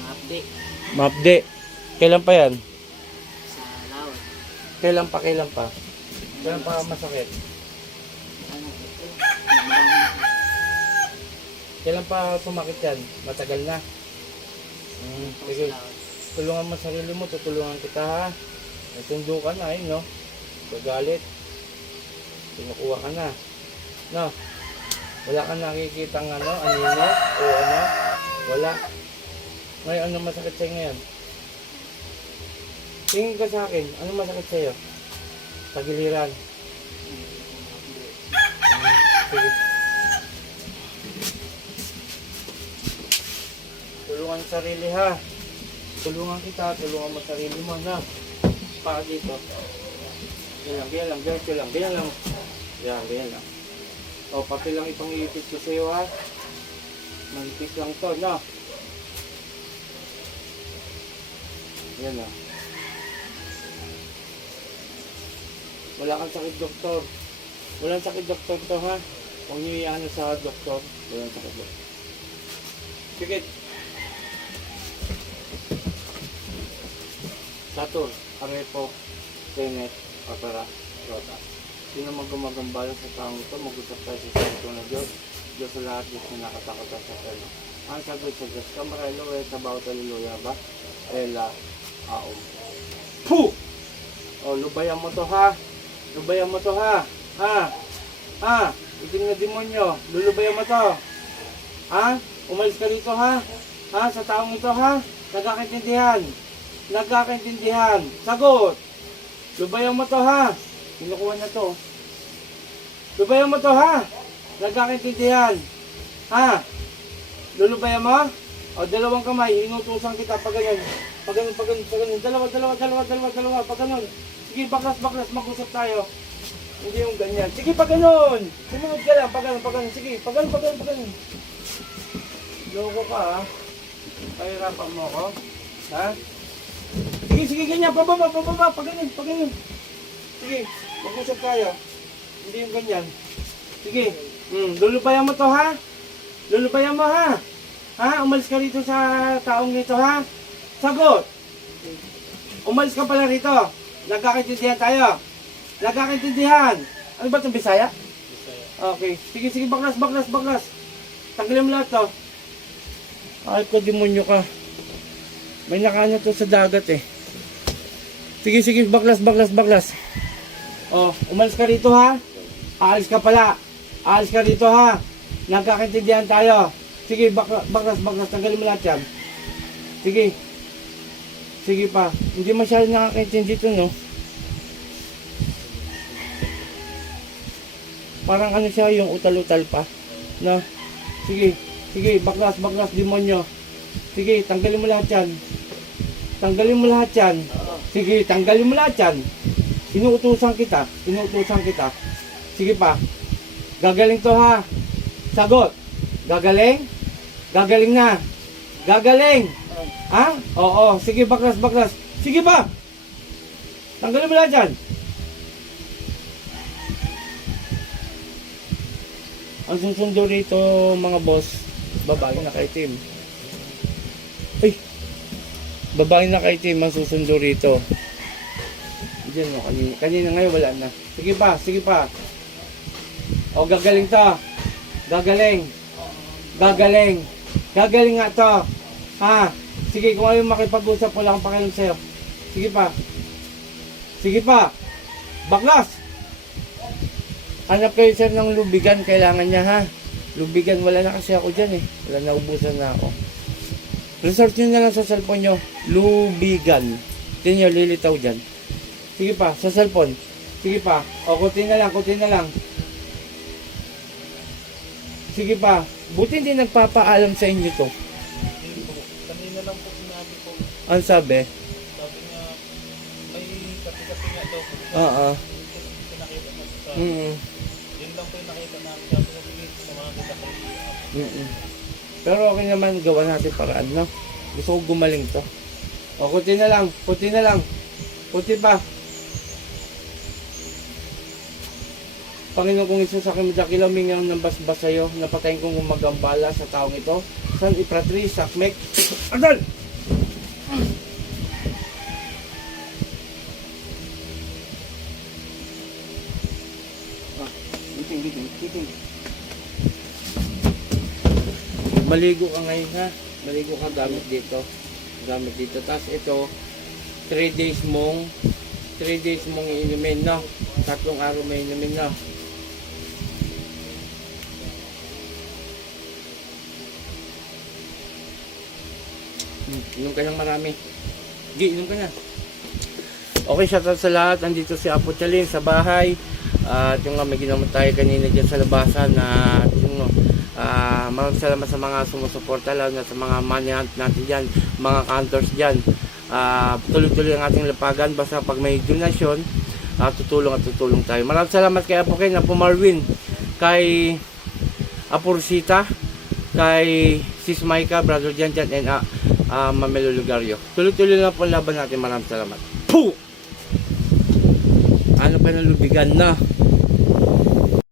ma-update Mapde. Kailan pa yan? sa laot. Kailan pa, kailan pa? Kailan pa masakit? Ano ito? Kailan pa sumakit yan? Matagal na. Hmm, sige. Tulungan mo sarili mo, tutulungan kita ha. Natundo ka na, eh, no? Gagalit. Kinukuha ka na. No? Wala kang nakikita ng ano, anino, o ano? Wala. Ngayon, ano masakit sa'yo ngayon? Tingin ka sa akin, ano masakit sa'yo? Pagiliran. Tulungan sarili ha. Tulungan kita, tulungan mo sarili mo na. Paa dito. Yan lang, ganyan lang, ganyan lang, ganyan lang. Yan, ganyan lang. O, pati lang itong iipit ko sa'yo ha. Manipis lang to, no? Yan lang. Wala kang sakit, doktor. Walang sakit, doktor to ha. Huwag niyo iyan sa doktor. Walang sakit, doktor. Sige, Satur, Arepo, Tenet, Opera, Rota. Sino man gumagambala sa taong ito, mag-usap tayo sa Santo na Diyos. Diyos sa lahat, Diyos na nakatakot at sa. Ang sagot sa Diyos, Kamarelo, eh, sa bawat aliluya ba? Ela, Aum. Puh! O, lubayan mo to ha. Lubayan mo to ha. Ha? Ha? Itim na demonyo. Lulubayan mo to. Ha? Umalis ka rito ha. Ha? Sa taong ito ha. Nagkakaintindihan. Nagkakaintindihan. Sagot. Lubayan mo to ha. Kinukuha na to. Lubayan mo to ha. Nagkakaintindihan. Ha? Lulubayan mo? O dalawang kamay, inutusan kita pag ganyan. Pag ganun, pag ganun, pag ganun. Dalawa, dalawa, dalawa, dalawa, dalawa. Pag ganun. Sige, baklas, baklas, mag-usap tayo. Hindi yung ganyan. Sige, pag ganun. Sumunod ka lang, pag ganun, pag ganun. Sige, pag ganun, pag ganun, pag ganun. Loko ka ha. Pahirapan mo ako. Ha? Sige, sige, ganyan. Pababa, pababa. Pag ganun, pag ganun. Sige, mag-usap tayo. Hindi yung ganyan. Sige. Hmm, lulubayan mo to ha? Lulubayan mo ha? Ha? Umalis ka rito sa taong nito ha? Sagot! Umalis ka pala rito. Nagkakaintindihan tayo. Nagkakaintindihan. Ano ba itong Bisaya? Okay. Sige, sige, baklas, baklas, baklas. Tanggalin mo lahat to. Ay ko, demonyo ka. May nakano to sa dagat eh. Sige, sige, baklas, baklas, baklas. Oh, umalis ka rito ha. Aalis ka pala. Aalis ka rito ha. Nagkakaintindihan tayo. Sige, baklas, baklas, baklas. Tanggalin mo lahat yan. Sige. Sige pa. Hindi masyado nakakaintindi to, no? Parang ano siya, yung utal-utal pa. No? Sige. Sige, baklas, baklas, demonyo. Sige, tanggalin mo lahat yan. Tanggalin mo lahat yan. Sige, tanggalin mo lahat yan. Inuutusan kita. Inuutusan kita. Sige pa. Gagaling to ha. Sagot. Gagaling? Gagaling na. Gagaling. Ha? Oo. Sige, baklas, baklas. Sige pa. Tanggalin mo lahat yan. Ang susundo rito mga boss, babae na kaitim. Ay! Babae na kaitim ang susundo rito. Diyan mo, kanina, kanina ngayon wala na. Sige pa, sige pa. O gagaling to. Gagaling. Gagaling. Gagaling nga to. Ha? Sige, kung ayaw makipag-usap, wala akong pakialam sa'yo. Sige pa. Sige pa. Baklas! Hanap kayo sir ng lubigan, kailangan niya ha. Lubigan, wala na kasi ako dyan eh. Wala na, ubusan na ako. Resort nyo na lang sa cellphone nyo. Lubigan. Tingnan nyo, lilitaw dyan. Sige pa, sa cellphone. Sige pa. O, kunti na lang, kunti na lang. Sige pa. Buti hindi nagpapaalam sa inyo to. Ang sabi? sabi niya, may kapi-kapi nga daw. Oo. Yung pinakita mo sa, Mm yun lang po yung nakita namin. Sabi ko, sige, samahan kita ko. mm Pero okay naman, gawa natin paraan, no? Gusto ko gumaling to. O, kunti na lang, kunti na lang. Kunti pa. Panginoon kong Isus, aking dakilaming ang nambasbas sa'yo, napatayin kong gumagambala sa taong ito. San ipratri, sakmek, adal! Maligo ka ngayon ha. Maligo ka gamit dito. Gamit dito. Tapos ito, 3 days mong 3 days mong iinumin na. Tatlong araw may inumin na. Inom ka ng marami. Gi, inom ka na. Okay, shoutout sa lahat. Andito si Apo Chalin sa bahay. At yung nga may ginawa tayo kanina dyan sa labasan na yung ah maraming salamat sa mga sumusuporta lalo na sa mga money hunt natin dyan, mga counters dyan. Ah, tuloy-tuloy ang ating lapagan basta pag may donasyon, ah, tutulong at tutulong tayo. Maraming salamat kay Apo Ken, Apo Marvin, kay Apo Rosita, kay Sis Maika, Brother Jan Jan, and ah, ah, Mamelo Lugario. Tuloy-tuloy na po laban natin. Maraming salamat. Puh! Ano pa nalubigan na?